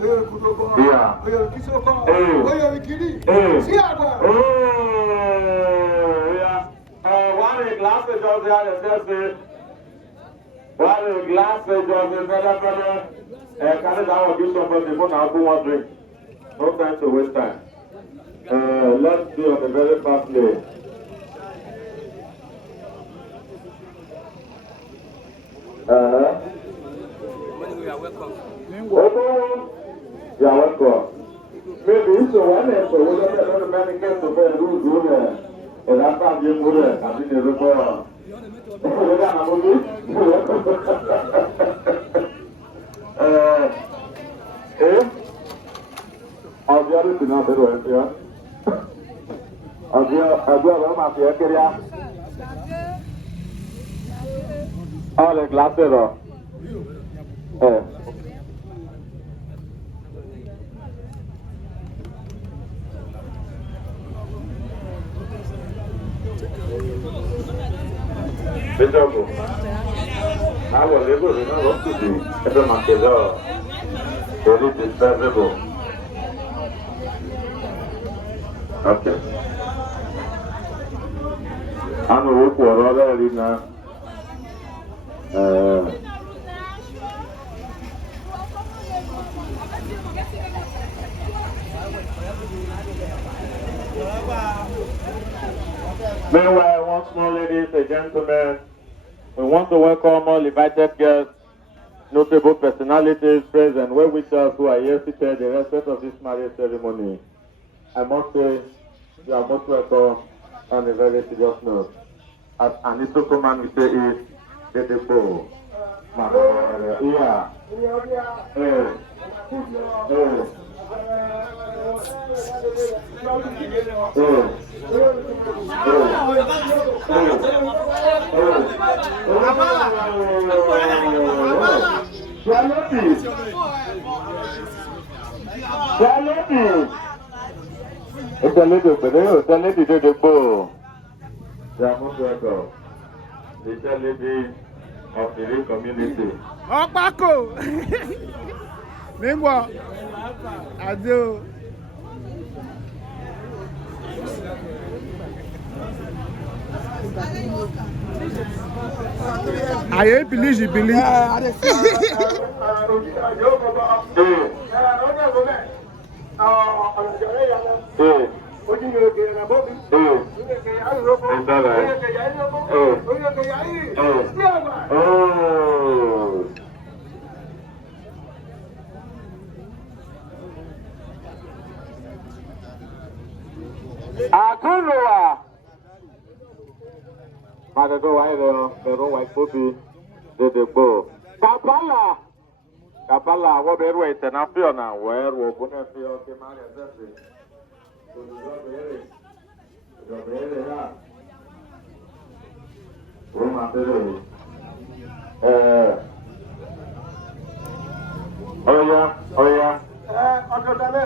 Yeah. One glass of one glass of Canada will do something before now one drink. No time to waste time. Let's be on the very fast lane. You are welcome. You are welcome. Maybe so one episode we don't have many kids to pay rules there. And that's how you put it. I think it's a I'll be able to know better. I'll be able to all the glasses off. Isoko, I was able to know what to do. Every month is very dispensable. Okay. I'm a work for already now. Meanwhile, once more, ladies and gentlemen, we want to welcome all invited guests, notable personalities, friends, and well-wishers who are here seated in respect of this marriage ceremony. I must say, you are most welcome on a very serious note. As an Isoko man, we say is beautiful. Yeah. It's a little bit, it's a little bit of bow. They are most welcome. The lady of the real community. Oh, Paco! Meanwhile, I do. I ain't believe you believe. Akunwa. Magago wairo, pero waifubi de bo. Kapala. Kapala, wo beru ite na fio na weru obune fio ke mari azese. Do bere ha. Wo ma bere. Oya. Ojo dale.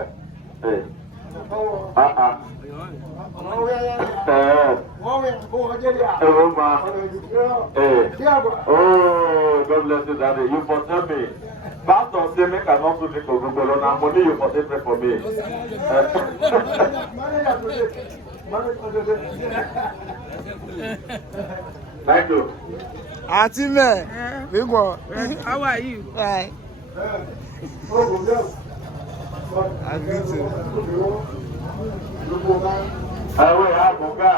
God bless you, Daddy. You forsake me. Pastor say make I not do this for Google. Now money you forsake pray for me. Thank you. Atime, Meanwhile, How are you? Right. I need to. I will have Boga.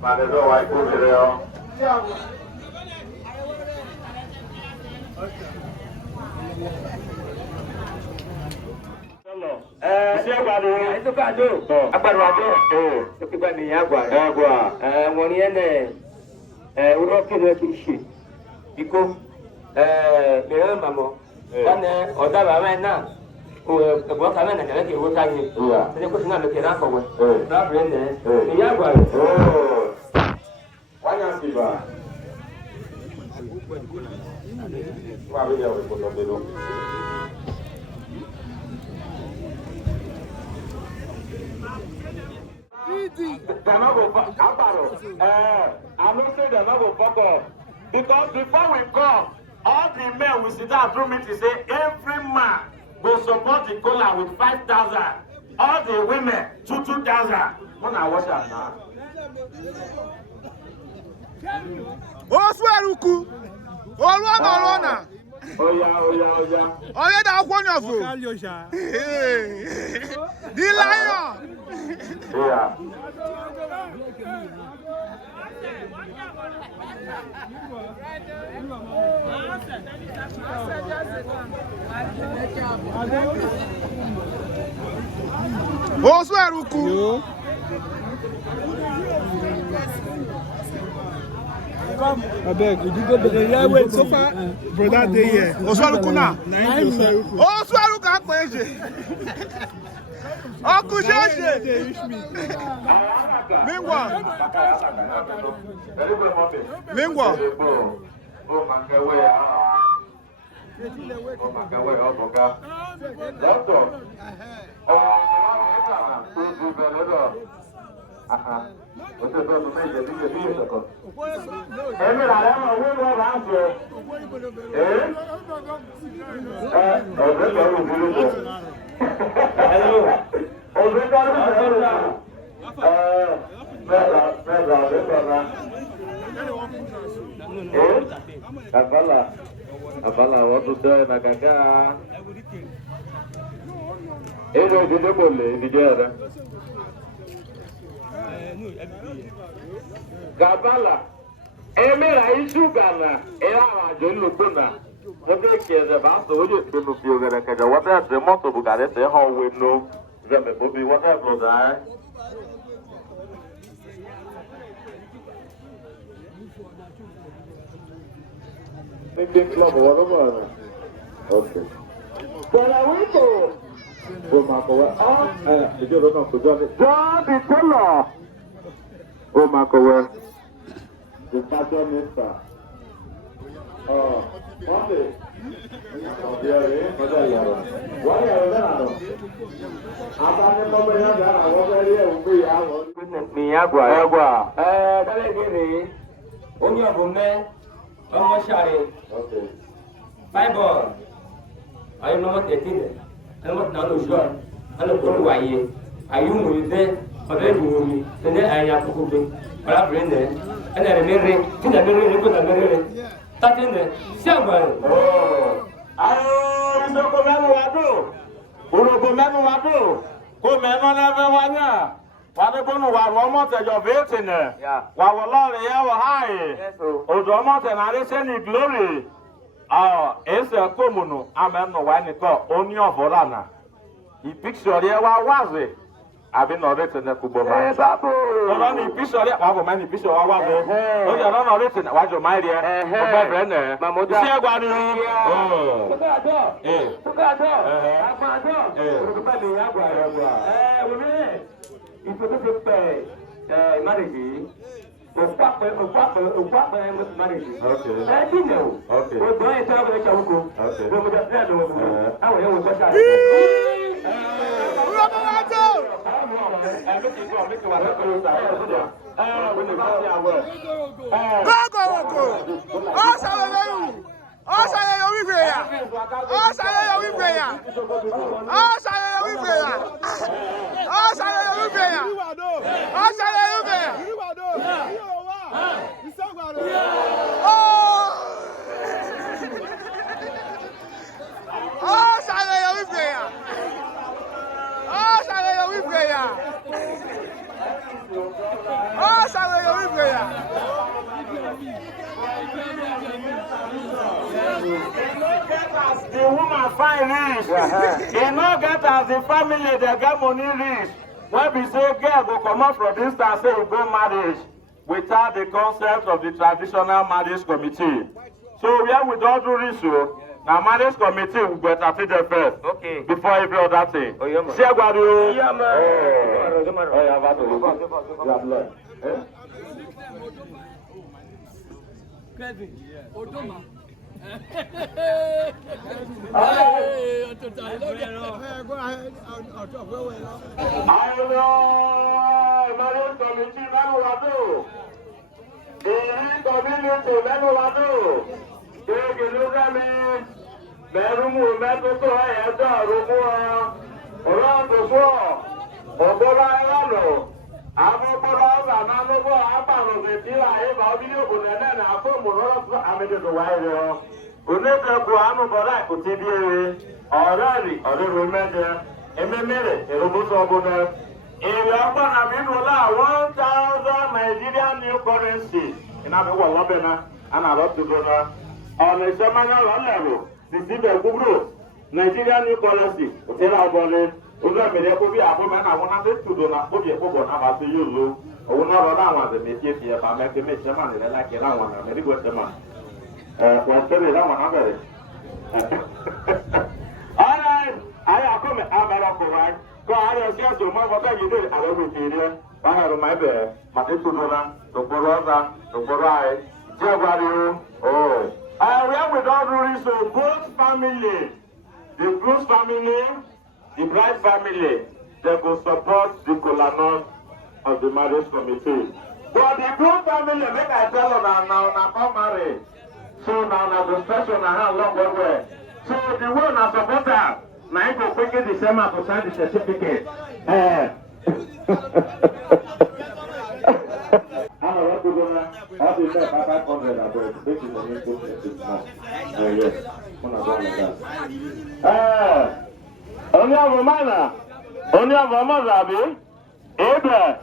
But I don't like to be there. Hello. Isoko ado. Agbaro ado. Okigba ni agwa. Won ni ene uro kinu kishi. Biko le mamo. Dane odaba me na. Ẹ̀gbọ́n kan náà nàìjíríà kì í wó sáyé. Ṣé kó sinú àmì kìnnà kọ̀wé? Rábìrì ẹ̀ ìyá àgbà rẹ̀. Wáyà sí bá. Wọ́n àbí ìyàwó ìkọ̀tọ̀ bẹ̀rù. They're not going to I'm not saying they're not going to fuck up. Because before we come, all the men will sit down through me to say, every man support the cola with 5,000. All the women, 2,000. When I watch that now. Osweruku. Olwana. Oya. Oye da kwonyo fo. The lion. Yeah. Osweruku. I beg, you go to the wait so far. Brother dey here. Osweruku na. Osweruku akpeje. Okusheshe. Mingwa. Oh my God. Doctor. Abala, what to say, Nagaga? Hello, good Gabala, Emera Isugana, Era Jolukuna. What they care about the way you feel that what that's the motto of Garet, how we know them, Bobby, whatever that. Big club or whatever. Okay. Well, I will go. Oh, Marco, you don't know to John the Teller. Oh, Marco, the fashion minister. Oh, Monday. Why are you there? After the number, I was earlier with me. Agua. Only a woman, almost shy. Okay. Fiber. I know what they did. I was not sure. I don't know why. Are you with them? Or they will me? And then I have to cook it. But I've been there. And then I marry. Did I marry? Put a marry. That in there. Silver. Oh. Isoko menu wado. Urhobo menu wado. Ko menu never wanya. Wade bono wa romo te jo vetine. Wa wolore ya wa hai. Odomo te na re se ni glory. Ese komunu ameno wa ni ko oni oforana. I picture ye wa waze. Abi no rete na kuboma. Babu. Ono ni picture ye wa go ni picture wa waze. O ya no rete na wa jo mai re. O be bre na. Mamodi. Si egwa ni. Tukado. Afado. Ko ba ni agwa. We me. If you go to marriage. Marriage. Okay. I didn't know. Okay. We're going to have a chauko. Okay. We're going to have a I will go. The woman find rich. He not get as the family they get money rich. When we say girl go come out from this and say you go marriage without the concept of the traditional marriage committee. So we are with all due respect. Now marriage committee will better take the first. Okay. Before every other thing. Oh yeah man. See what you? Yeah man. Oh yeah, what do you? You have learned. Kevin, Odoma. Marriage committee mẹ́nu wá dò. Èyí community mẹ́nu wá dò. Kéèké ló fẹ́ mi. Mẹ́rùmú mẹ́tótó ẹ̀yẹ́dọ̀ àrùmú Obodo ayọ̀lọ̀, abọ́bọ́dọ̀ ọ̀gá náà lọ́gbọ́ àpàrọ̀gbẹ̀ tí láyé bá ọdún yóò bùn ẹ̀dẹ́ ní àfọ́mù lọ́rọ̀ fún àmìdìdò wáyé rẹ̀. Oníkẹ́kù àánú bọ̀dá ìkùtì bí eré, ọ̀rẹ́ rì ọ̀rẹ́rò mẹ́jẹ, ememere èròbótó ọbụna. Èrè ọgbà na bídùlá 1,000 Nigerian new currency. Ìnáwó wọ̀ lọ́bẹ̀ náà, a na-arọ́tùdó náà. Ọ̀nà ìṣẹ́mányà lọ́lẹ̀rò, sísíbẹ̀ gbúgbúrò, Nigerian new currency, òtẹ́lá ọbọ̀lẹ̀. Ojú ẹ̀mẹ̀rẹ̀ kó bí àbọ̀ mẹ́ta àwọn náà tètùdó náà kó bí ẹ̀kọ́ bọ̀ náà bá tó yóò lo. Òun náà rọ láwọn àzẹ̀mẹ̀ tí èsì ẹ̀fà mẹ́fẹ́ mẹ́sẹ̀mà nílẹ̀ lákẹ́ láwọn àmì ẹ̀rí gbẹ̀sẹ̀mà. Wọ́n tẹ́lẹ̀ láwọn náà bẹ̀rẹ̀. Alright, ayé àkọ́mẹ̀ àmẹ́rẹ̀ kò wáyé. Kọ́ ayé ọ̀sẹ̀ ẹ̀sùn mọ́ ọ̀fọ̀ yìí dé àlọ́wọ̀ ìfèrè. Báyọ̀ ló máa bẹ̀rẹ̀ màtẹ́tùdó náà lòpọ̀rọ̀ ọ̀sà lòpọ̀rọ̀ ayé. Jẹ́ gbàdúró. I am with all rules of both family. The groom's family, the bride family, they will support the kolanut of the marriage committee. But the groom family, make I tell you now come marry. So now the special now long way. So the one na supporter, now you go quickly December to sign the certificate. All the men 500 are going to take the money to now. Yes, one of them like that. Only of a manner, only of a mother, Abby. Ebe,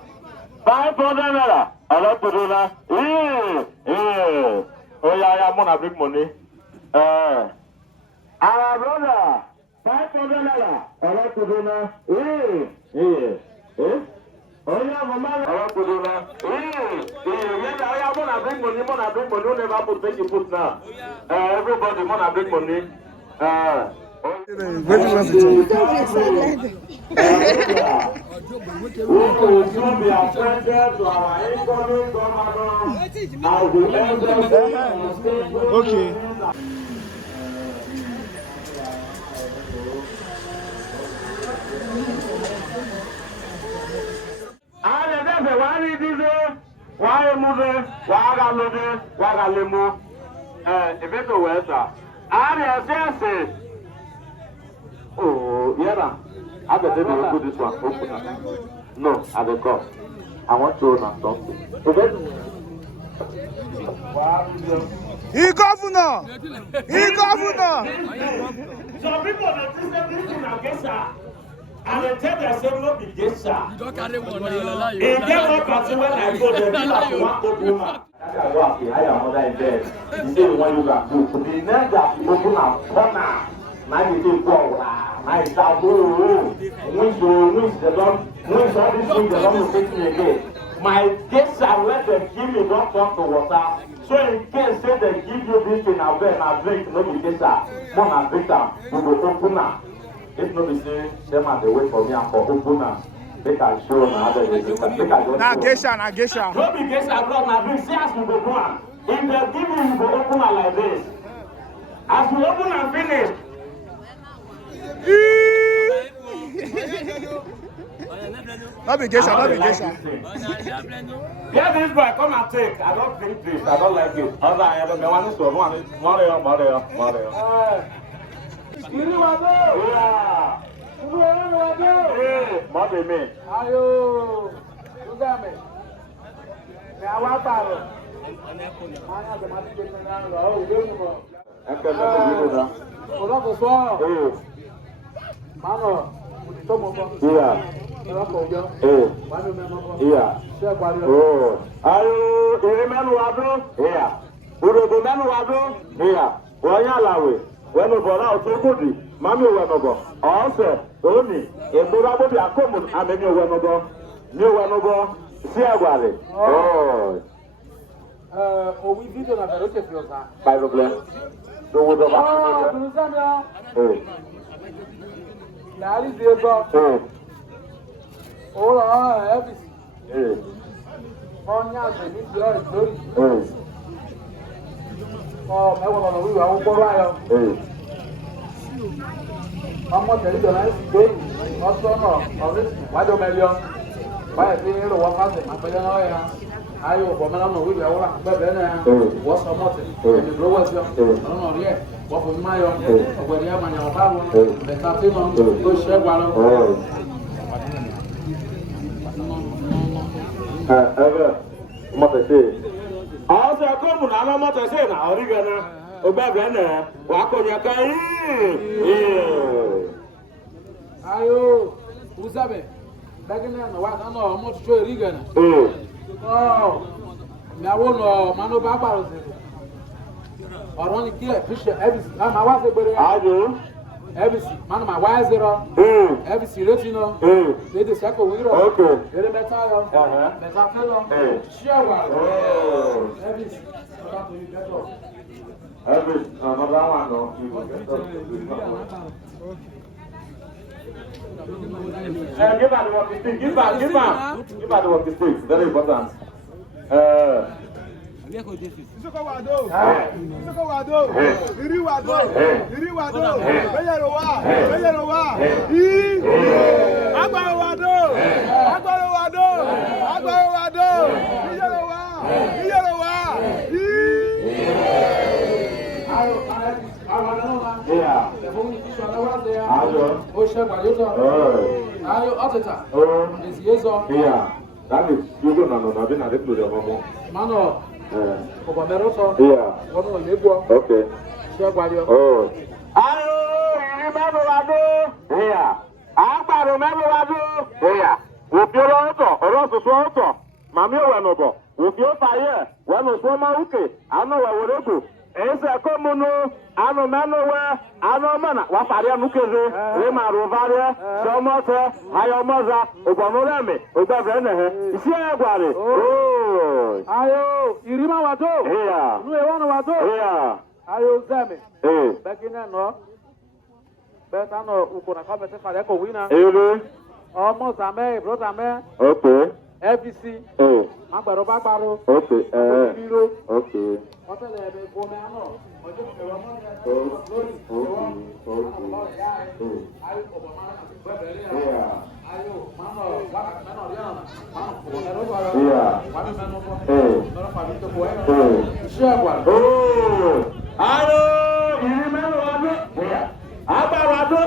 500 naira. I love to do that. Oh yeah, I'm gonna bring money. Our brother, 500 naira. I love to do that. Only of a man, I want to do that. I want to bring money, who never put take you put now. Everybody want to bring money. Where do you want to go? We will soon be appointed to our incoming governor as the embassy. Okay. Oh, yeah. I better do this one. Open up. No, I will come. I want to know something. Governor! Some people that think that this is a Gesa. And they tell themselves not be Gesa. You don't carry one. They get one person when I go there, they like one old woman. I go up here, I am mother in bed. You say the one you got to. The next that you open up, corner. Now you take go. Now it's out. Once all these things, they don't take me again. My guests are let them give me don't talk to water. So in case say they give you this thing, I drink, no be Gesa. More than drink them, we go open now. If no be say, them are the way for me and for open now. They can show now that they can. Na Gesa. No be Gesa, bro. Now bring see as we go do am. If they give you, you go open am like this. As we open and finish. Not be Gesa. Yeah, this boy, come and take. I don't drink this. I don't like it. Other I don't want to Mario. Mother me. Ayo, Ugame. Now what about it? Wẹ́nu bọ̀ náà tó kùdì, mami wẹ́nu bọ̀, ọ̀sẹ̀, òní, ègbúra bóbi àkómù àmì mi wẹ́nu bọ̀, sí àgbàlẹ̀. Òwú fídíò náà fẹ̀rẹ̀ ó ṣe fi ọ̀sán. By the way, the wood of Ọ̀dùnú sẹ́mi ọ́. Làálì di egbọ́. Òwúrọ̀ Elvis. Ọ̀nyá àgbẹ̀ ní ìdí ọ̀rẹ́ lórí. Mẹ́wàá lọ́nà wíwá ó gbọ́rọ̀ ayọ̀. Ọmọ tẹ̀lé ìjọba ẹ̀ sì gbé ọ̀sọ́nà ọ̀rẹ́ wájú mẹ́líọ̀. Báyìí tí ń rò wọ́n fásitì àpẹjọ náà yẹn. Ayé ọ̀bọ̀ mẹ́lá náà wíwá wúrà bẹ́ẹ̀ náà wọ́n sọ mọ́tì. Èmi dúró wẹ̀ sí ọ. Ọ̀nà rí ẹ̀ wọ́n fò má yọ. Ọ̀gbẹ̀ni ẹ̀ mànyà ọ̀bá wọn. Bẹ̀ta tí wọn tó ṣẹ́ wa lọ. Ever. Mother say. Also, come on, I'm not saying now. Origana, Obabana, Wakoyaka. Ayo, usabe. Bagina no wa no mo cho rigana. Oh. Mi awono manu baba ro se. Ọ̀rọ̀ ni kí ẹ̀ fi ṣe ẹ̀bìsì máa wá sí gbére. Ayo. ẹ̀bìsì máa nù máa wá ẹ̀sì rọ. ẹ̀bìsì rétí nọ. lédè sẹ́kọ̀ wíìrọ̀. eré mẹ́ta yọ. mẹ́ta fẹ́ lọ. ṣé ẹ̀wà rẹ̀. ẹ̀bìsì ọ̀tá tó yí bẹ́tọ̀. Elvis, another one, no. Give her the walking stick. Give her the walking stick. Very important. Isoko wado. Isoko wado. Iri wado. Iri wado. Beyero wa. Agbaro wado. Agbaro wado. Agbaro wado. Beyero wa. Ayo, ọtịta. Ezi ezo. That is you don't know. I've been at it with your mom. Mano. Ọbọmẹrọ sọ. Wọn ò lè gbọ́. Okay. Ṣé gbàdúrà? Ayo, ìrìn mẹ́rin wa dó. Àgbàdo mẹ́rin wa dó. Òfin ọlọ́tọ̀, ọ̀rọ̀ tuntun ọ̀tọ̀. Màmí òwẹ̀ nùbọ̀. Òfin ó fàyẹ̀, wẹ́nu sọ́mọ́ òkè, àánú wẹ̀ wòlébù. Èsì ẹ̀kọ́ múnú, àánú mẹ́nu wẹ́, àánú mẹ́nà, wà fàrí ẹnu kéde. Rí màá rò fàrí, sọmọ́sẹ̀, ayọ̀mọ́za, ògbọ̀nú rẹ̀mí, ògbẹ̀fẹ̀ nẹ̀hẹ̀. Ìsí ẹ̀gbàrì. Ayo, ìrìn máa wà tó. Nú ewọ́n wà tó. Ayo, zẹ́mi. Bẹ́ẹ̀kì náà nọ. Bẹ́ẹ̀ tánà ukùnà kọ́ bẹ́ẹ̀ tẹ́fà lẹ́kọ̀ọ́ wí náà. Ọmọ sàmẹ́, ìbúrò sàmẹ́. FBC. Magbẹ̀rọ̀ bá gbàrú. Ìríró. Wọ́n tẹ̀lé ẹ̀mí ìfowópamọ́ àná. Ọjọ́ ìfẹ̀wọ̀ mọ́ lórí ìfowópamọ́. Ayé kò bọ̀ máa ń bẹ̀rẹ̀ rí ẹ̀. Ayé o, máa ń lọ wákàtí mẹ́nà rí ọ̀nà. Máa ń kò mẹ́rọ sọ̀rọ̀. Wà á mi mẹ́nu fọ́. Mẹ́rọ pàdé tó kọ ẹ̀. Iṣẹ́ ẹ̀gbà. Ayé ìrìn mẹ́rin wa dó. Agbára dó.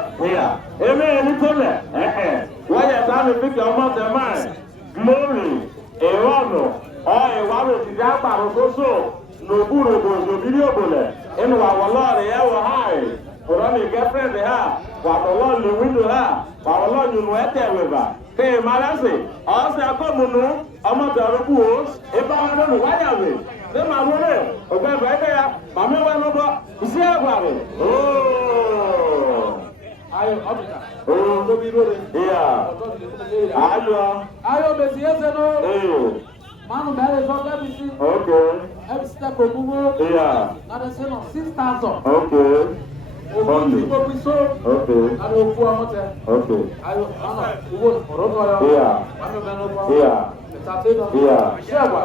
Èmi ẹni tó lẹ̀. Wọ́n yẹ sáà fíkì ọmọ tẹ̀ máa. Glory, ìrọ̀nù, ìwárò ìdí àgbàrò sóso, n'òbúrò gbòòzò bírí òbòlẹ̀, inú wà wọ́lọ́ọ̀rì yẹ wọ háì, ọ̀rọ̀ mi gẹ́fẹ́ndì ha, wà wọ́lọ́ọ̀lì wíńdò ha, wà wọ́lọ́ọ̀lì nù ẹ̀tẹ̀ wẹ̀bà, kí ì máa lẹ́sì, ọ̀sẹ̀ akọ́mùnú, ọmọ tẹ̀rù kú o, ìbá wọn lónìí wáyàwé, ní màá wọlé, ògbẹ́fẹ́ ẹgbẹ́ ya, màmí wẹ́ lọ́bọ̀, ìsí ẹ̀gbàrì. Ayo, ọbịta. Obi lórí. Ayọ̀. Ayo, bèsì ẹsẹ̀ nù. Manu mẹ́rin sọ FBC. FBC tẹ̀kọ̀ gbogbo. Láti ṣe nọ 6,000. Ògùn tí gbogbo iṣó. Láti òkú ọmọ tẹ. Ayo, manu owó ọ̀rọ̀ nọ yọ. Manu mẹ́rin bọ́. Ìtàtẹ́ nọ. Ṣé ẹ̀wà?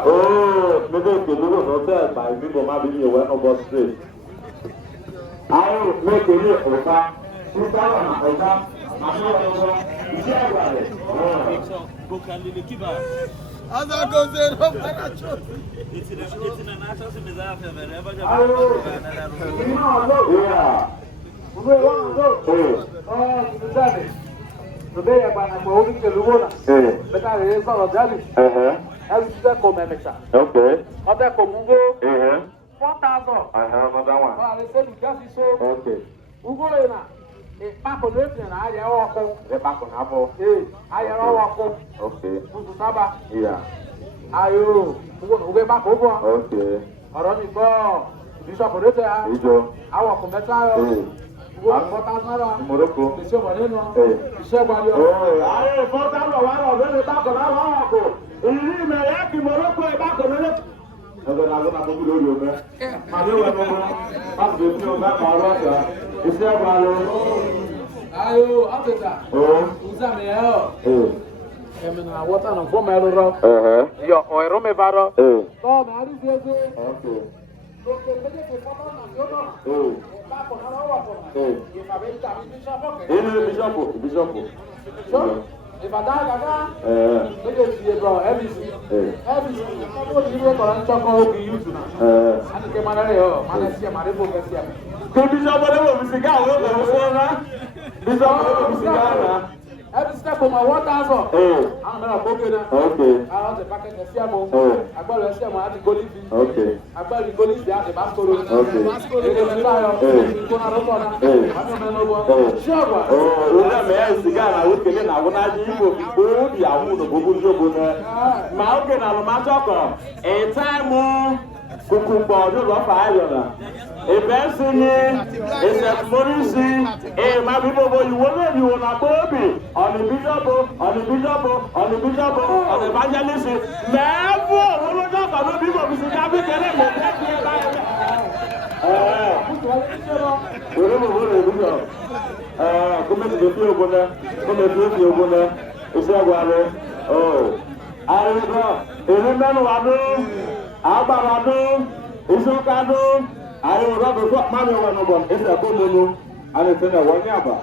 Méjèèjì ló lò tẹ́ ẹ̀gbà ìbíbọ̀ má bí mi ìwé ẹnu bọ́ straight. Ayọ̀ méjèèjì ọ̀tá. Ìpapò ló ti nà ayẹ ọkụ. Ìpapò nà bọ̀. Ayẹ ọkụ. Tuntun sábà. Ayo, òwe bàkó bọ̀. Ọ̀rọ̀ mi gbọ́ bísọ̀pù ló tẹ̀ ha. Awọ̀ kò mẹ́ta yọ. Owó ìfọ́tà sára. Morocco. Ìṣe wọ̀ nínú. Iṣẹ́ gbàdúrà. Ayé ìfọ́tà lọ wà lọ lórí bákò náà wà wà kò. Ìrírí ìmẹ̀lẹ́ kì Morocco ìbákò lórí. Ẹgbẹ́ náà ló máa gbógun lórí omi. Màmí wẹ̀ mọ́ láti fi fún ọgbà pàrọ̀ ọ̀sà. Iṣẹ́ wà lọ. Ayo, ọ̀tẹ̀tà. Ùsàmì ẹ̀ ọ́. Ẹ̀mí nà wọ́tà nà fún mẹ́rin rọ. Yọ ọ̀ẹ̀rọ mi bá rọ. Tọ́ mi àrí fi ẹgbẹ́. Lókè méjèèjì fọ́tà nà yóò nà. Bákò náà wà pọ̀ nà. Ìfàbí ìjà mi bíṣọ̀pù kẹ̀. Inú bíṣọ̀pù. Ìbàdàn àgàgà. Méjèèjì ẹ̀bọ̀ FBC. FBC ọmọ ìlú ẹ̀kọ́ra ń tọ́kọ̀ òbí yúùtù náà. Àti máa rẹ̀ yọ, máa lẹ̀ sí ẹ̀ máa rí bò kẹ́sì ẹ̀. Kí bíṣọ̀pù lè wò mí sìgá àwọn ọ̀gá ọ̀fọ́ ọ̀rá. Bíṣọ̀pù lè wò mí sìgá ọ̀rá. FBC Ebe ko ma water so. Ana me na ko ke na. Okay. Ara the packet e sia mo. Eh. Agbara e sia mo ati golifi. Okay. Agbara golifi ati baskoro. Okay. Ege me ta yo. Ko na ro ko na. Ami me no bo. Shogwa. Ụlọ mee siga na nwoke na agwụnaji igbo obi awụ n'obodo obodo na ma oge na alụmatụ ọkọ ịtaimụ kukumba ọdụrụ ọfa ayọna ebe nsinye esemorisi ma bíbọbọ iwo lórí iwo na gbọ obi ọnibijọbọ ọnibanjalisi mẹẹbù olójó ọkọ ló bíbọ bisi kábí kẹlẹ mọ ẹbí ẹ báyìí. Urhobo rẹ bíbọ. Kọ́mẹ́tì tó fi ogun náà, kọ́mẹ́tì tó fi ogun náà, iṣẹ́ àgbàre, àrùkọ, èmi mẹ́nu wà dó, àgbàrá dó, ìṣúká dó, àyùrọ̀ tó fọ́ mami wà nùbọ̀, ìṣẹ̀ kó lónú, àlùsẹ̀nẹ̀ wọ́n ní àbà,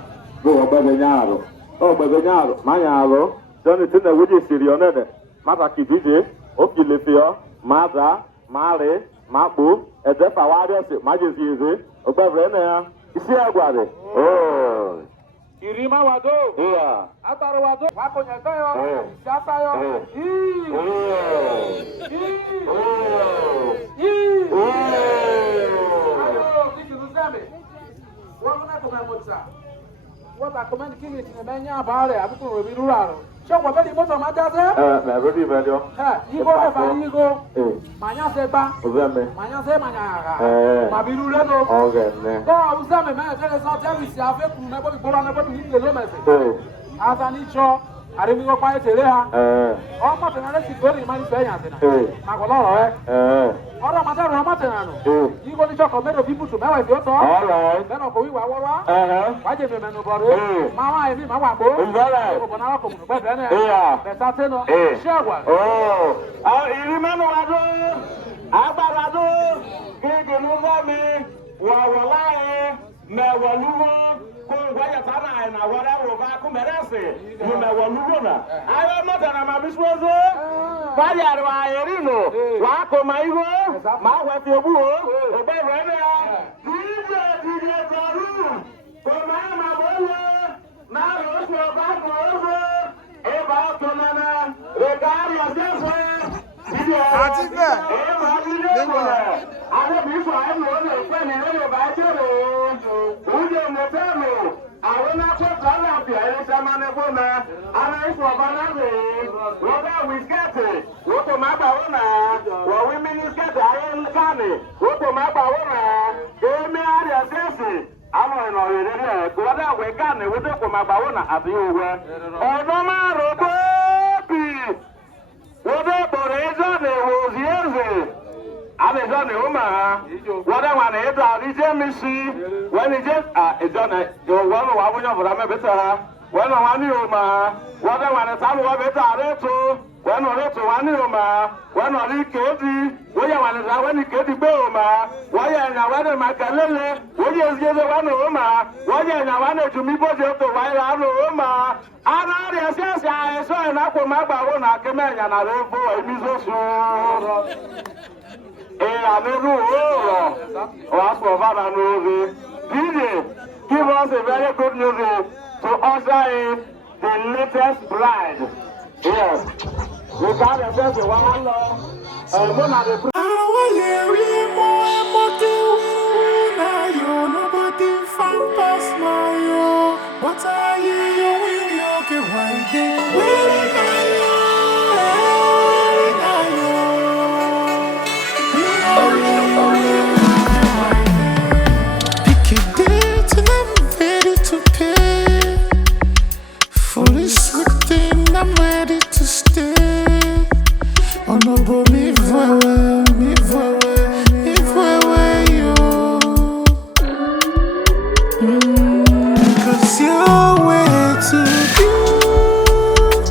bó wọ́n gbẹ̀gbẹ̀ nyàrú, gbẹ̀gbẹ̀ nyàrú, má nyàrú, jọ́ni tí nà wúdi ìsìrì ọ̀nẹ́dẹ̀, má ta kìbíje, ó fi lè fi ọ́, má dá, má rè, má kpó, ẹ̀jẹ̀ fà wá rẹ̀ sí, má jẹ̀ sí ìzé, ògbẹ̀fẹ̀ ẹ̀ nà ya. Isi agware. Irima wado. Yeah. Ataro wado. Wako nyaka yo. Jata yo. Ayo, tiki nuzeme. Wabuna kumemutsa. Wata kumeni kili tinemenya abale. Abiku webi ruraro. Shokwa bedi moto majaze? Na bedi bedio. Yigo eba yigo. Manya seba. Uzeme. Manya se manya aga. Mabiru leno. Okay, ne. Go uzeme me tele so tell we ave ku na bo bora na bo ni le mese. Asa ni cho are mi go pa tele ha. O mo te na le si tori mani fe yan tena. Ma ko loro Oro ma tero ma tena no. Yigo ni cho ko me do people to me wa fi o to. All right. Then ko wi wa wa. Wa je me me no boro. Ma wa mi ma wa bo. Ko bona ko mu gbe ne. Be ta te no. Shagwa. Iri menu wa do. Agbara do. Gege no mo mi. Wa wala me waluwo ko gwaya sana na wala wo ba ku merase mo me waluwo na ayo mo tana ma biswozo bari arwa erino wa ko maiwo ma wa fi obu o ogbe re na dije garu ko ma bowo na ro so ba ko zo e ba ko na re ga ya jeso Àti bẹ́ẹ̀ nígbà àwọn mi fọ àwọn ọ̀nà ìpẹ́ ní ẹ̀rọ bá jẹ́rò oúnjẹ mọ̀tẹ́ẹ̀lù àwọn akẹ́kọ̀ọ́ náà fi ẹ̀yẹ sẹ́mánẹ́gbó náà àwọn ìfọ̀ ọba náà rè é wọ́n bá wí skẹ́ẹ̀tì wọ́n tó máa gbà wọ́n náà wọ́n wí míní skẹ́ẹ̀tì ayé kánì wọ́n tó máa gbà wọ́n náà èmi àrẹ ṣẹ́ẹ̀sì àwọn ìnà ìrírí ẹ̀ wọ́n dà wí kánì wọ́n tó kò máa gbà wọ́n náà àti ìwé ọ̀dọ́ máa rò bóòbì. Wode bore ezane wozi eze. Ame zane uma ha. Wode wana edo arije misi. When it just ezane yo wano wa bunya fura me beta ha. Wano wani uma. Wode wana salu wa beta areto. Wano reto wani uma. Wano ri kedi. Woya wana za wani kedi be uma. Woya nya wana makalele. Woya ezgeze wano uma. Woya nya wana jumiboje to waira ano uma. Ana ri asese ayeso na ko magba wo na kemenya na revo emizosu. Ameru oro. O aso vana nozi. DJ, give us a very good news to usher in the latest bride. Yes. We got a first one hello. What are you okay one day? Pick a date and I'm ready to pay for this good thing. I'm ready to stay. Oh no, but me for you. 'Cause you're way too good.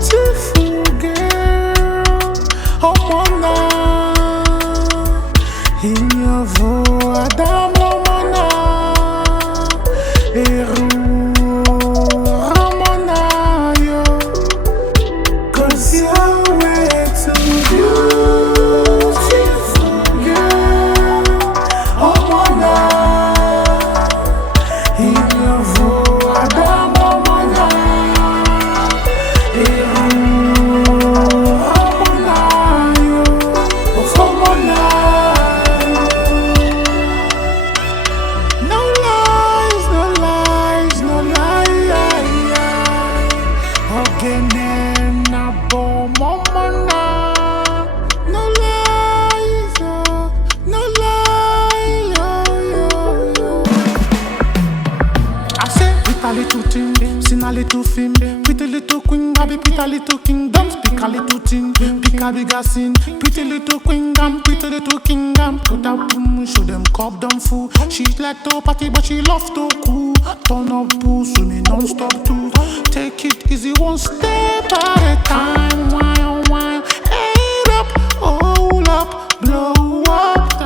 a little film. Pretty little queen, I be pretty little king. Don't speak a little thing, pick a bigger sin. Pretty little queen, I'm pretty little king. Put a boom, show them cup them full. She like to party, but she love to cool. Turn up pool, so me non-stop too. Take it easy, one step at a time. Wine, wine, head up, hold up, blow up,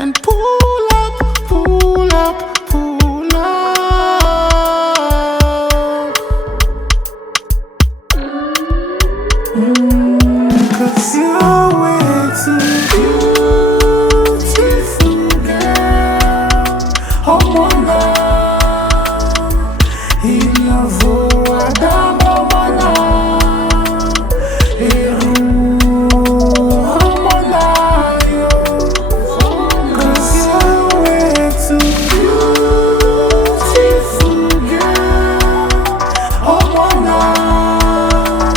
and pull up, pull up, pull up. Cause you're way too beautiful, girl. Oh my God, in your voix, down oh my God, oh my God, cause you're way too beautiful, girl. Oh my God,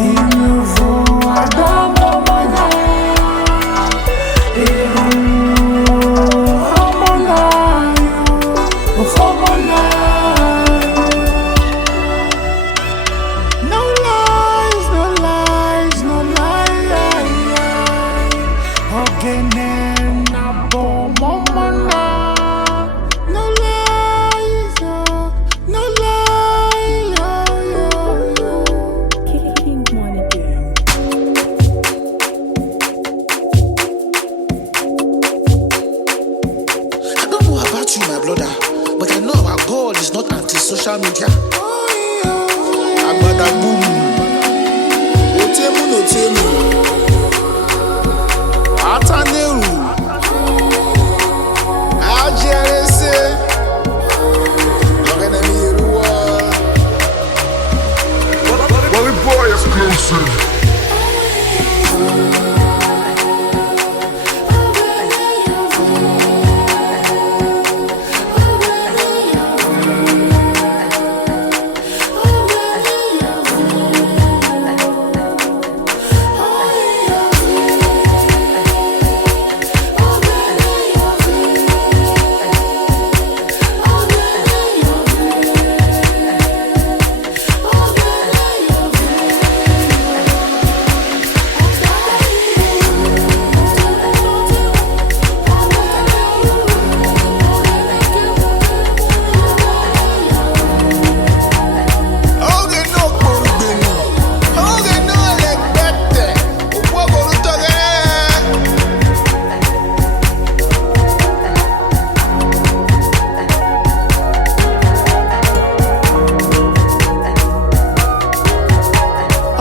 in your voix, down oh my God, oh my God, oh my God. No lies, no lies, no lies. Again, na bomb, no lies, no lies. King Money Gang. I don't know about you, my brother, but I know our God is not anti-social media. Agbada boom, otemu n'otemu, ataneru, ajerese, ọ̀gẹ̀dẹ̀ iruwa. Bobby Boy exclusive. Oge no kpọrọgbenu, oge no legbete, ụgbọgọrọ tọgere.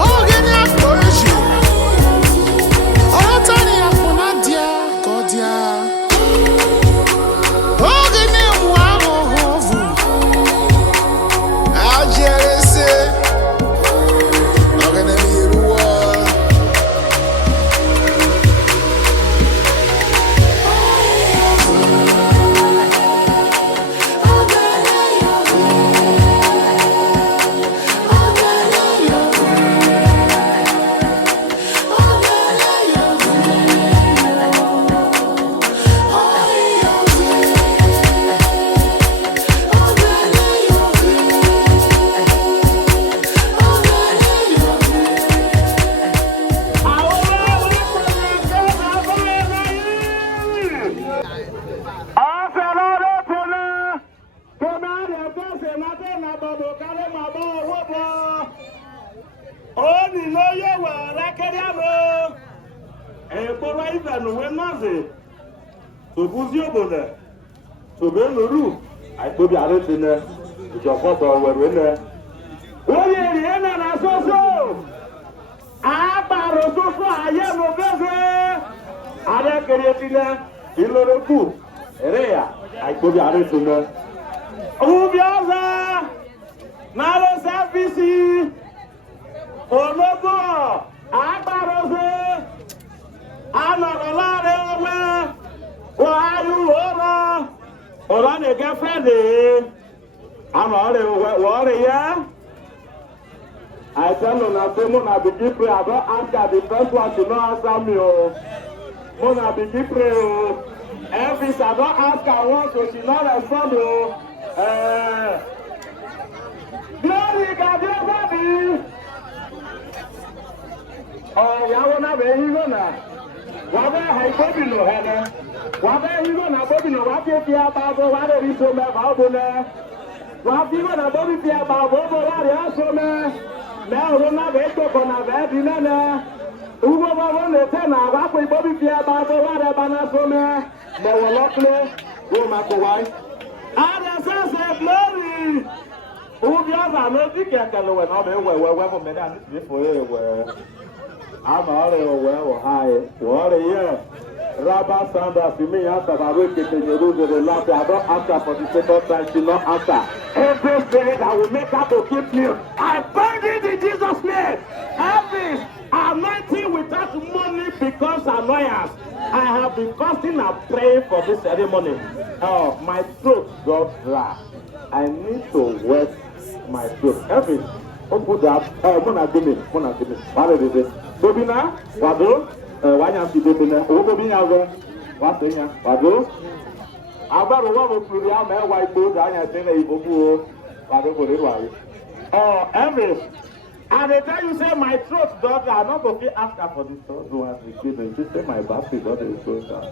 Oge ni akpọrọ eji, ọlọta ni akpọna dia ka ọ dia. Oge ni emu ahụhụ ọvụ, ajerese, ọ̀gẹ̀dẹ̀ iruwa. Sobuzi obodo, sobe nuru, aikpobi aretine, ìjọfọdọ wẹrẹne. Onye rie na na soso, agbaro soso ayé mo fẹsẹ. Adé kere tine, iloroku, ereya, aikpobi aretine. Ubi ọzọ, n'alẹ sáfìsì, ológo, agbaro se, anọrọ láàrin ọmọ. Why you over? Or on a girlfriend? I'm already yeah. I tell you now, Mona be deep pray. I don't answer the first one to not answer me. Mona be deep pray. Elvis, I don't ask her once, so she not respond. Yawona Behina. Waba Haibobino Hana. Waba Hina Bobino, Wapia Babo, Wada Risoma Babona. Wapina Bobia Babo, Wada Asoma. Now, Rona Beto Bonavadina. Ugo Babone Tena, Wapi Bobia Babo, Wada Banasoma. Mawalokle, Womakawai. Ada Sasa Glory. Who the other no think I can know where men before I'm all high. What a year. Rabba Sanders, you may answer by waking the rules of the last. I don't answer for the second time, she not answer. Every spirit I will make up to keep you. I bind it in Jesus' name. Every anointing without money becomes annoyance. I have been fasting and praying for this ceremony. Oh, my throat got dry. I need to wet my throat. Every put that. Mona Dimi. What is it? Bobina, Wado, Wanyansi Bobina, Obobina, what's in ya? Wado? About a woman through the arm, white boat, I think they will Wado for it. Oh, Elvis. And the time you say my throat, daughter, I'm not going to ask her for this. Don't do as we did. And she said my battery, daughter, is going down.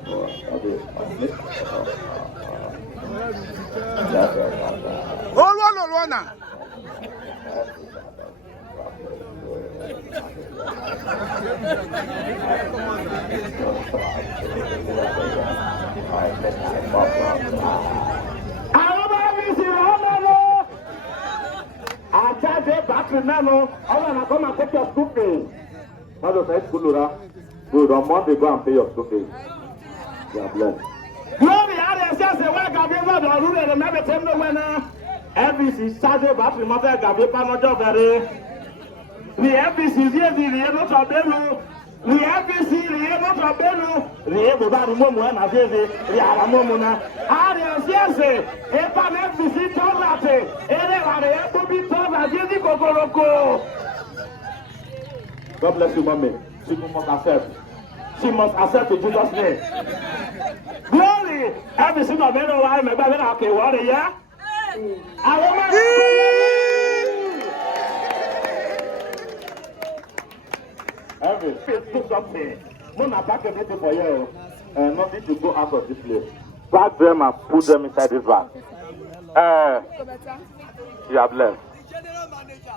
I charge it back to Nano. I want to come and take your school fees. What does that school do? Good, on Monday, go and pay your school fees. God bless. Glory, I just say, well, God, never the rule and never tell no winner. Elvis is charged back to Mother Gabi Panojo. The Elvis is here, the not of Bello. The Elvis is here, not of Bello. The Ebo Momo and Azizi, the Aramomona. I just say, if an Elvis is told that, and will be told that Azizi Kokoroko. God bless you, mommy. She must accept. She must accept in Jesus' name. Glory! Every single man of I remember that okay, what a year? Every do something. Mona pack everything for you. Nothing to go out of this place. Pack them and put them inside this bag. You are blessed.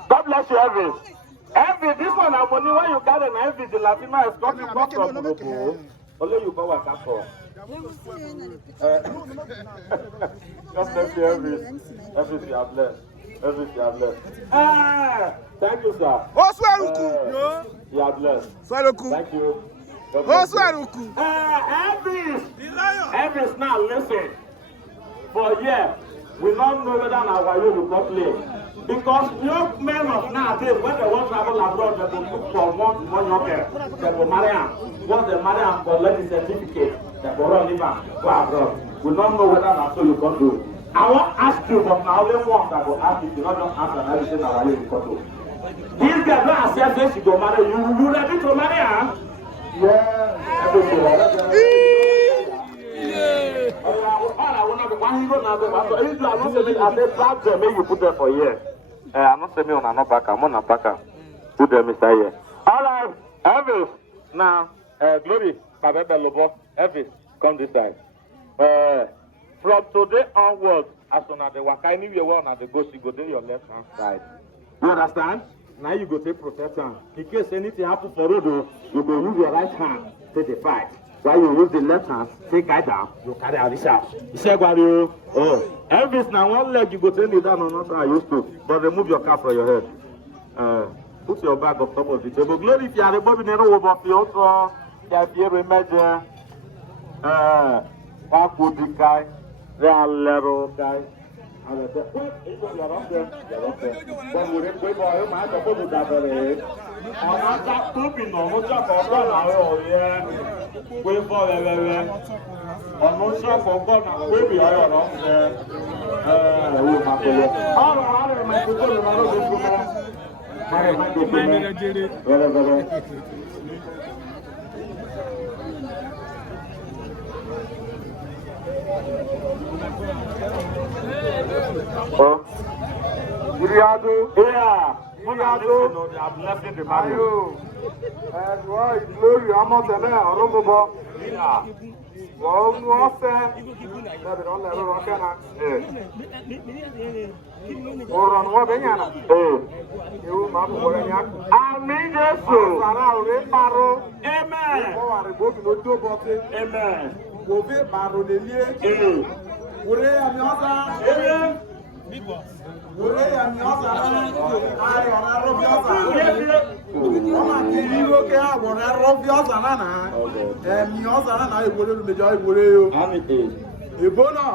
God bless you, Elvis. Elvis, this one, I'm only when you got an Elvis, the Latino is coming from Urhobo. Only you go work out for. God bless you, Elvis. Elvis, you are blessed. Elvis, you are blessed. Thank you, sir. You are blessed. Thank you. Elvis, now listen. For yeah, we don't know whether our you will not play. Because young men of nowadays, when they want to travel abroad, they will look for one young they will marry him. Once they marry him, collect the certificate, they will run live and go abroad. We don't know whether that's so you can do. I won't ask you, but now only one that will ask you, you not just answer and everything that you can do. This girl don't accept that she go marry you. You ready to marry her? Yeah. You put them for here. I'm not saying on a back. I'm on a back. Put them inside here. All right, Elvis. Now, Glory, Lobo, Elvis, come this side. From today onwards, as soon as they walk, anywhere where they go, she go to your left hand side. You understand? Now you go take protection. In case anything happens for road, you go use your right hand to the fight. While you use the left hand, take guy down, you carry out this out. You say, Guario, Elvis, now one leg you go turn it down or not, I used to. But remove your cap from your head. Put your bag on top of the table. Glory, if you are a bobby, never over the also. If you remember, what would the guy, they are level guys. And I said, well, you're up there. When we didn't go for him, I had to put it that way. On our top, pooping on what's up for God, yeah. Wait for the on no shop for God, and we be all up there. All my people, Iriado. Yeah. Iriado. I'm left in the marriage. Ayo. And why glory amotene Urhobo. Yeah. Wọ́n wọ́n fẹ́ lẹ́bi náà lẹ́rọ rọ́kẹ́ náà. Ọ̀rọ̀ ni wọ́n bẹ yànnà. Ewu máa bọ̀ wọlé ní àkùn. Àmì Jésù. Ọ̀sàrà òwe parọ́. Amen. Wọ́n wà rẹ̀ bóbi ló jó bọ́tí. Amen. Òwe parọ́ lè lé. Wòlé àmì ọ̀sà. Wòlé àmì ọ̀sà náà. Ayọ̀ náà rọ́bì ọ̀sà. Wọ́n máa kiri lókè àwòrán rọ́bì ọ̀sà náà nà. Ẹ̀mí ọ̀sà náà náà ìwòlé lùmẹ̀jọ ìwòlé yó. Ìbò náà.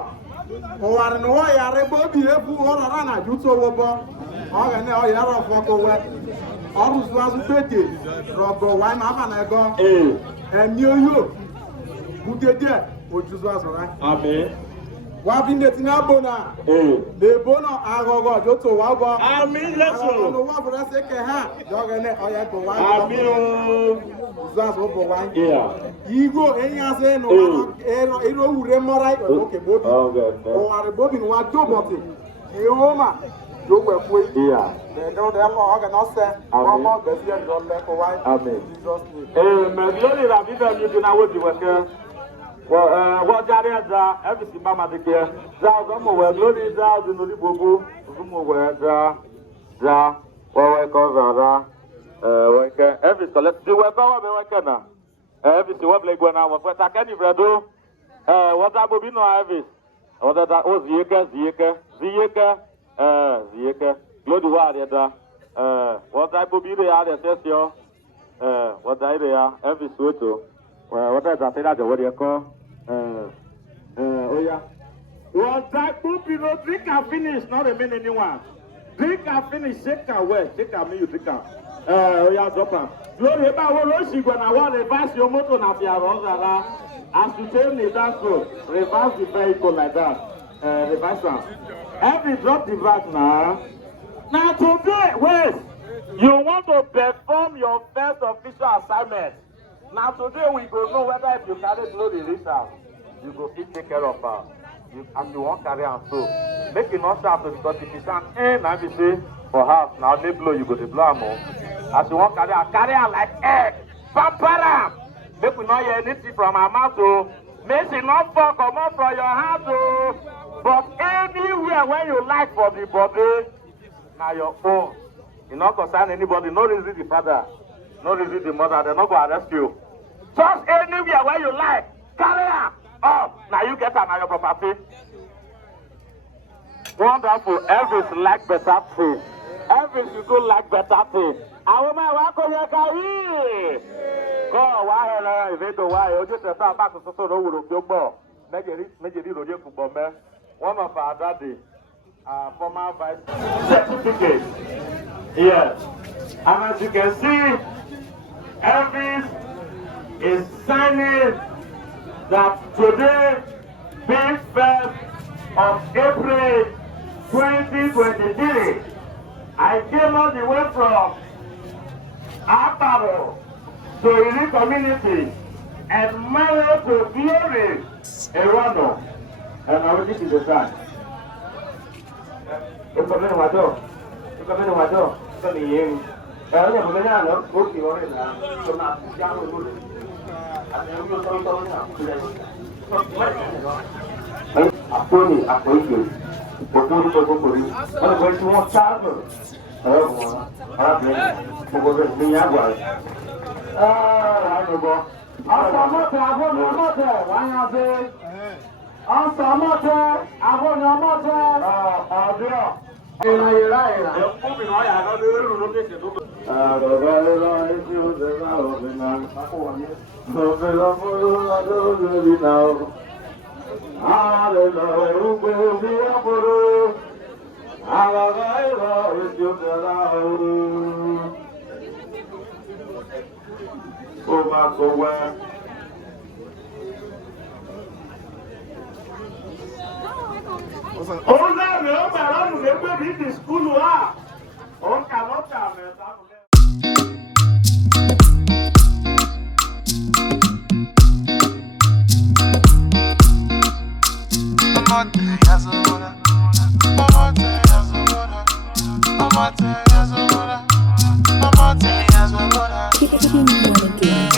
Ụwarị na ụwa ya rịba obi ebu ọrara na jutu owobọ ọga na ọya rọfọ kowe ọrụzụ azụ pete rọgọ wanyị ma ama na ego emi oyo bugede ojuzu azụra wabi netinye abo na ebo na aghọghọ jotu ụwa ụgbọ aghọghọ na ụwa bụrụ ese ke ha ọga na ọya ego wanyị ojuzu azụ ụbọ wanyị igwe enyi asị na ịrụ owure mmọra oke bobi ụwarị bobi na ụwa dobọtị ihoma yowekwe ẹ̀dọ́ dẹ́ lọ ọ̀gẹ̀ náà sẹ́ ọmọ bẹ̀sí ẹ̀dọ́ lẹ́kọ̀ọ́ wáyé Jesus name. Mẹ̀gbẹ́lì rà bíbẹ̀ mi dín náà wò di wẹ̀kẹ́. Wọ́n jáde ẹ̀dá ẹ̀fìsì bá máa dìkẹ́. Dá ọ̀gá mọ̀ wẹ̀ lórí dá ọdún lórí gbogbo. Ọdún mọ̀ wẹ̀ dá wọ́wẹ́ kọ́ rárá. Wẹ̀kẹ́ ẹ̀fìsì kọ́lẹ́ ti wẹ̀kẹ́ wọ́n bẹ wẹ̀kẹ́ náà. Ẹ̀fìsì wọ́n bilẹ̀ gbọ́ náà wọ̀ fẹ́ takẹ́ nìfẹ́ dó. Wọ́n dá bobi náà ẹ̀fìsì. Wọ́n dá ó ziyeke. Lodi wa arịada wọta ikpobi ire ya arịa sesio wọta ire ya every soto wọta ịzata aja wọrịa kọ oya wọta ikpobi no drink and finish not remain anyone drink and finish shake am well shake am make you drink am oya drop am glory ebe awo lo si gwa na wa reverse your motor na fiara ọzara as you take the dance road reverse the vehicle like that reverse am every drop the vat na. Now today, wait, you want to perform your first official assignment. Now today we go know whether if you carry glory reach out, you go fit take care of her. And you won't carry am so. Make it not sharp because if you stand in and be say for house, now they blow, you go to blow am o. As you won't carry am like egg, pamper am. Make we not hear anything from her mouth o. Make it not fall comot from your hand o. But anywhere where you like for the body. Now your own. You not concern anybody. No reason the father. No reason the mother. They're not going to arrest you. Just anywhere where you like. Carry her up. Now you get her now your property. Wonderful. Elvis like better thing. Elvis you go like better thing. Àwọn ọmọ ẹ̀wà kò yẹ ká yí. Kọ́ wá ẹ̀rọ ìrètò wá ẹ̀ ojú tẹ̀sán àbáàkù sọ́sọ́ ló wúro kí ó gbọ́. Méjèèjì ìròyìn kù gbọ́ mẹ́. One of our daddy. Former vice certificate. Yes. And as you can see, Elvis is signing that today, being 1st of April 2023, I came all the way from Aparo to Ili community and married to Glory Urhobo. And now this is the time. Ito na wajo. Ito ni yeng. Kaya niya mga niya, no? Kurti ko rin na. Ito na, siya ang ulo. At yung tawag niya. Ako ito. Pupuri. Ano ba ito mo sabi? Ayaw mo na. Harapin. Pupuri. Niya ba? Ano ba? Asamote. Wanyabe. Asamote. Adio. Ọ̀nà rẹ̀ ó bẹ̀rẹ̀ ọ̀nà lè gbé bí ti skúlù wá. Ọ̀nkà mẹ́ta. King Money Gang.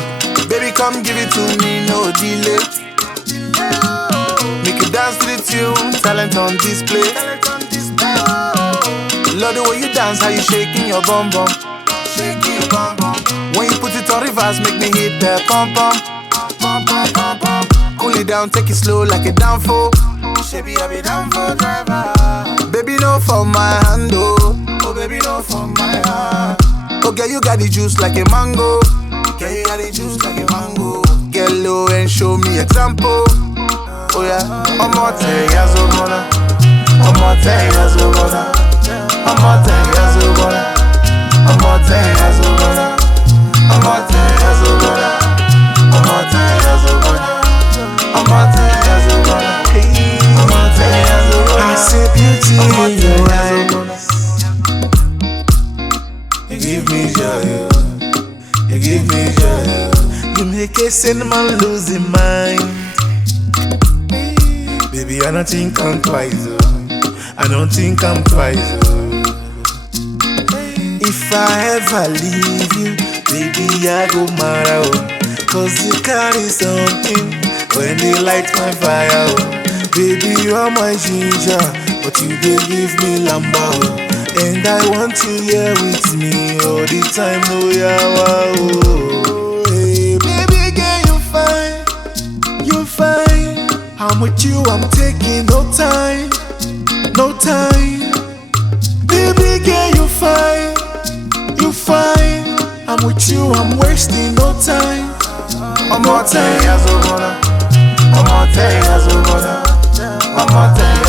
Baby, come give it to me, no delay. Make you dance to the tune, talent on display. Love the way you dance, how you shaking your bum bum. Shaking your bum bum. When you put it on reverse, make me hit that pump pump. Cool it down, take it slow like a downfall. Baby, I be down for driver. Baby, no for my hand, oh. Oh, baby, no for my hand. Oh, girl, you got the juice like a mango. Girl, you got the juice like a mango. Get low and show me example. Oh, yeah. I'm more tell ya so bona. I'm more tell ya so bona. I'm more tell ya so bona. I'm more tell ya so bona. I'm more tell ya so bona. I'm more tell ya so bona. I'm more tell ya so bona. I'm more tell ya so bona. I see beauty in your eyes. You give me joy. You give me joy. You make a cinnamon lose his mind. Baby, I don't think I'm twice. I don't think I'm twice. If I ever leave you, baby, I go mad out. Cause you carry something when they light my fire. Baby, you are my ginger, but you they give me lamba. And I want you here with me all the time, no yawa. Hey, baby girl, you fine. I'm with you, I'm taking no time, no time. Baby girl, you fine. I'm with you, I'm wasting no time. I'm more time, I'm more time, I'm more time,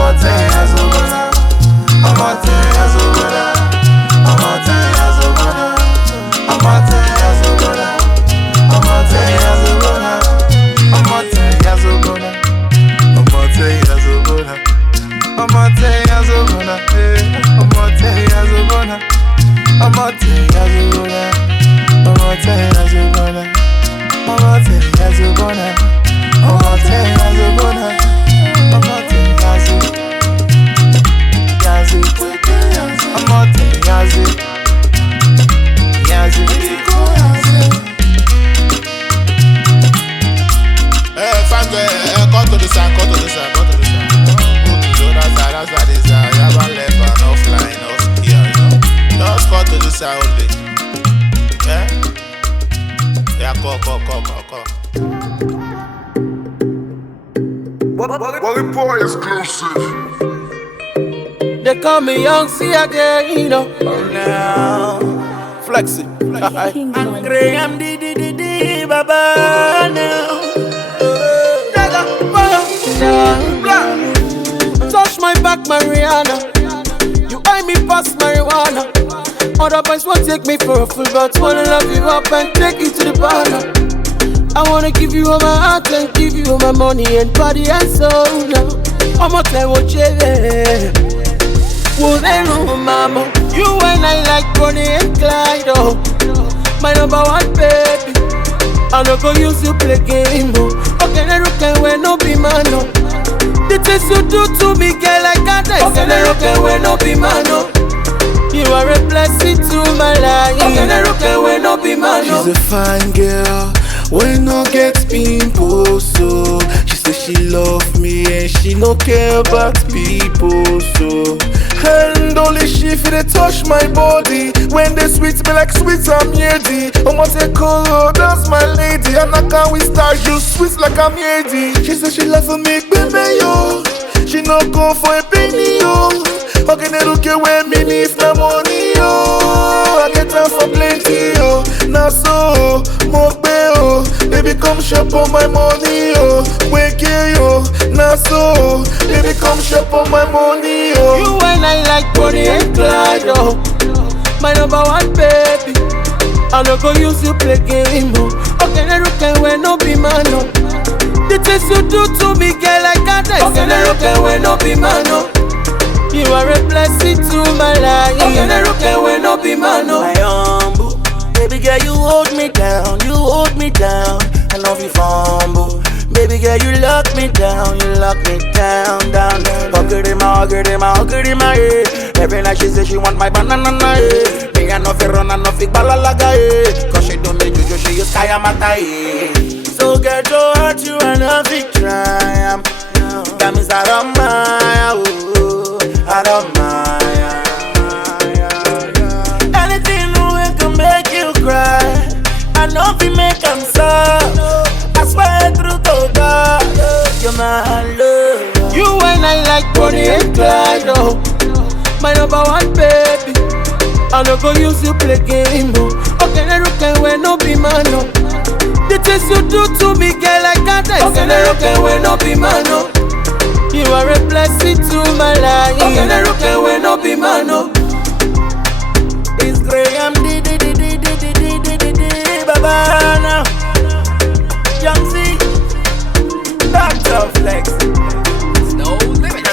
I'm more time, I'm more time, I'm more time, I'm more time, I'm more Boy exclusive. They call me Young C again, you know. Now, Flexy. King Money Angry, I'm D, Baba now. Touch my back, Mariana. You eye me past marijuana. Other boys won't take me for a fool, but wanna love you up and take you to the bar. I wanna give you all my heart and give you all my money and body and soul now. I'ma tell what you mama. You and I like Bonnie and Clyde, oh. My number one baby. I no go use you play game, oh. Okay, I don't when no be man, no. The things you do to me, girl, I can't say. Okay, I don't when no be man, no. You are a blessing to my life. Okay, I don't when no be man, no. She's a fine girl. When no get people, so she say she love me and she no care about people, so and only she feel they touch my body. When they sweet me like sweet I'm yedi. Almost a color, that's my lady. And I can't we start you sweet like I'm yedi. She say she love me, baby yo. She no go for a penny yo. Okay, they look away me if no money yo. I get time for plenty yo. Now so, more bail. Baby come shop on my money yo. Wake yo. Now so, baby come shop on my money yo. You and I like Bonnie and Clyde, oh. My number one baby. I no go use you play game, oh. Okay, I don't when no be man, no. The things you do to me, girl, I can't say. Okay, I don't when no be man, no. You are a blessing to my life. Okay, I don't when no be man, no. My humble baby girl, you hold me down, you hold me down. I know if you fumble. Baby girl, you lock me down, down. Hugger in my head. Every night she say she want my banana, eh. Me I know fi run, I know fi balalaga, eh. Cause she do me juju, she use kaya mata, eh. So get to hurt you and I fi try. That means I don't mind, I don't mind. Anything we can make you cry. I know fi make 'em stop. I swear through to God, you're my love. You and I like Bonnie and Clyde, oh. My number one baby. I no go use you play game, oh. Okay, then you can wear no be man, no. The things you do to me, girl, I can't explain. Okay, then you can wear no be man, no. You are a blessing to my life. Okay, then you can wear no be man, no. It's Graham, Baba now. Young Z, Dr.Flezzy. No limit.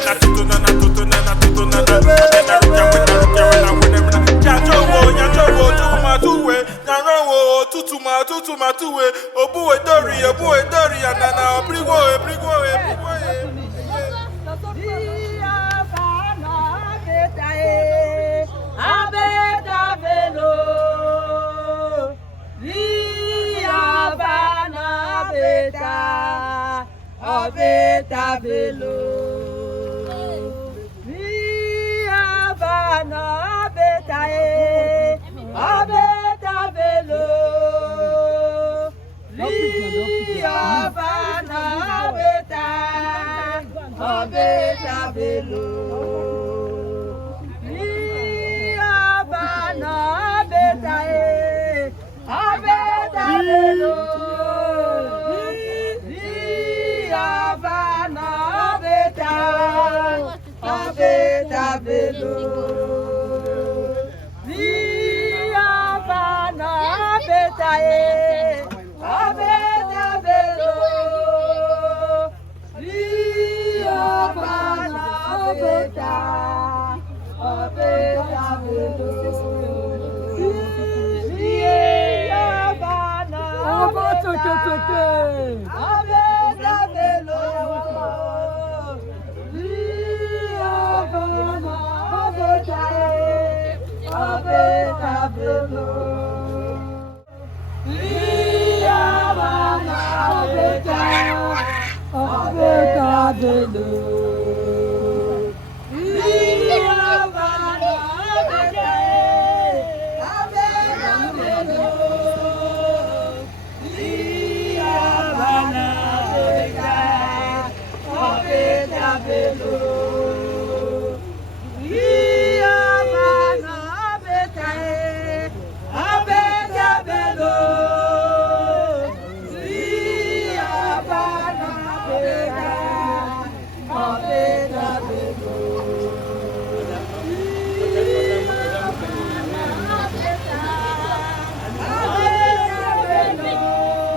Beta velo, via vana beta beta velo, via vana beta velo, via vana beta velo. Beta velo, via vana beta velo, via vana beta velo,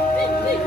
via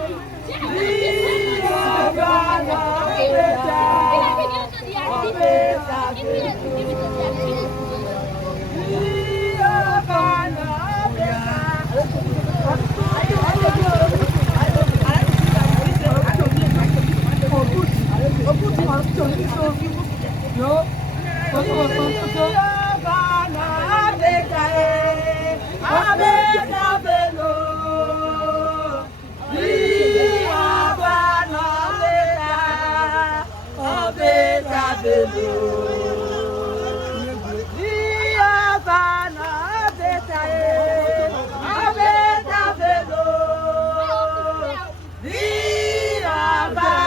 vana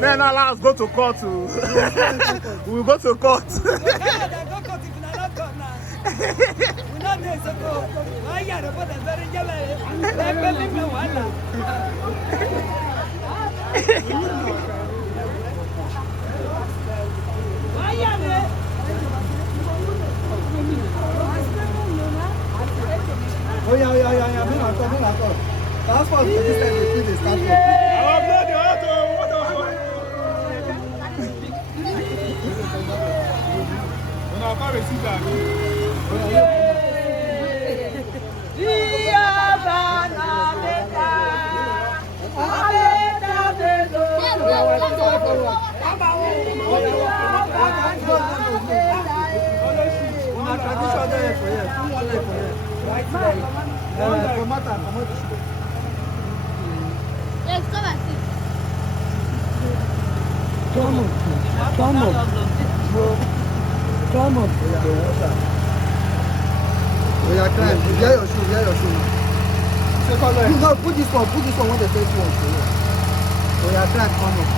Then allow us go to court. We will go to court. Yes, come and see. Come on. We are trying. Get your shoe. No, put this one when the first one. We are trying, come on.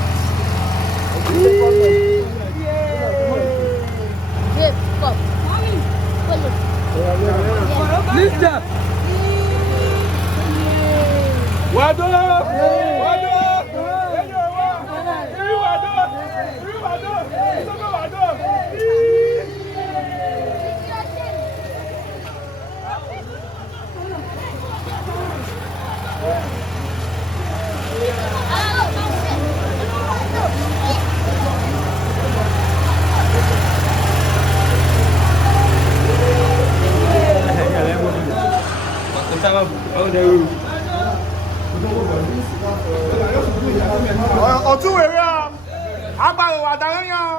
Babe, come. Mommy, follow. Lift up. Wado! Ọ̀tún wèrè ọ̀, agbára wà dáná yan.